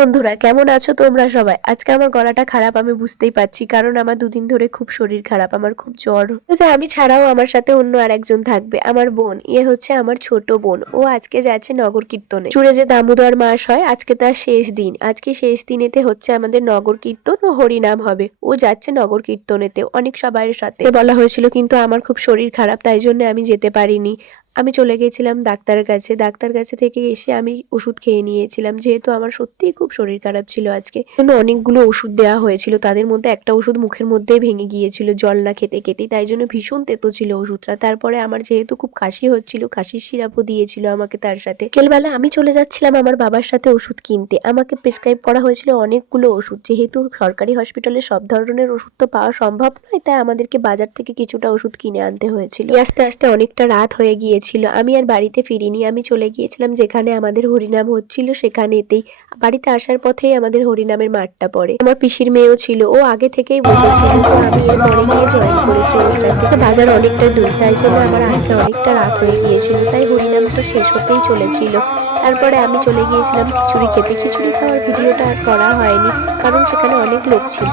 বন্ধুরা, কেমন আছো তোমরা সবাই? আজকে আমার গলাটা খারাপ, আমি বুঝতেই পারছি, কারণ আমার দুদিন ধরে খুব শরীর খারাপ, আমার খুব জ্বর। তো আমি ছাড়াও আমার সাথে অন্য আরেকজন থাকবে, আমার বোন। হচ্ছে আমার ছোট বোন। ও আজকে যাচ্ছে নগর কীর্তনে। চুড়ে যে দামোদর মাস হয়, আজকে তার শেষ দিন। আজকে শেষ দিনেতে হচ্ছে আমাদের নগর কীর্তন ও হরিনাম হবে। ও যাচ্ছে নগর কীর্তনেতে অনেক সবাইয়ের সাথে। বলা হয়েছিল, কিন্তু আমার খুব শরীর খারাপ, তাই জন্য আমি যেতে পারিনি। আমি চলে গেছিলাম ডাক্তারের কাছে। ডাক্তার কাছে থেকে এসে আমি ওষুধ খেয়ে নিয়েছিলাম, যেহেতু আমার সত্যিই খুব শরীর খারাপ ছিল আজকে। অনেকগুলো ওষুধ দেওয়া হয়েছিল, তাদের মধ্যে একটা ওষুধ মুখের মধ্যেই ভেঙে গিয়েছিল জল না খেতে খেতেই, তাই জন্য ভীষণ তেতো ছিল ওষুধটা। তারপরে আমার যেহেতু খুব কাশি হচ্ছিল, কাশির সিরাপও দিয়েছিল আমাকে তার সাথে। বিকেলবেলা আমি চলে যাচ্ছিলাম আমার বাবার সাথে ওষুধ কিনতে। আমাকে প্রেসক্রাইব করা হয়েছিল অনেকগুলো ওষুধ, যেহেতু সরকারি হসপিটালে সব ধরনের ওষুধ তো পাওয়া সম্ভব নয়, তাই আমাদেরকে বাজার থেকে কিছুটা ওষুধ কিনে আনতে হয়েছিল। আস্তে আস্তে অনেকটা রাত হয়ে গিয়েছিল, আমি আর বাড়িতে ফিরিনি। আমি চলে গিয়েছিলাম যেখানে আমাদের হরিনাম হচ্ছিল সেখানেতেই। বাড়িতে আসার পথেই আমাদের হরিনামের মাঠটা পড়ে। আমার পিসির মেয়েও ছিল, ও আগে থেকেই বসেছিল, তো আমি এর পরে গিয়ে জয়েন করেছি ওর সাথে। বাজার অনেকটা দূর, তাই জন্য আমার আসতে অনেকটা রাত হয়ে গিয়েছিল, তাই হরিনামটা শেষ হতেই চলেছিল। তারপরে আমি চলে গিয়েছিলাম খিচুড়ি খেতে। খিচুড়ি খাওয়ার ভিডিওটা আর করা হয়নি, কারণ সেখানে অনেক লোক ছিল।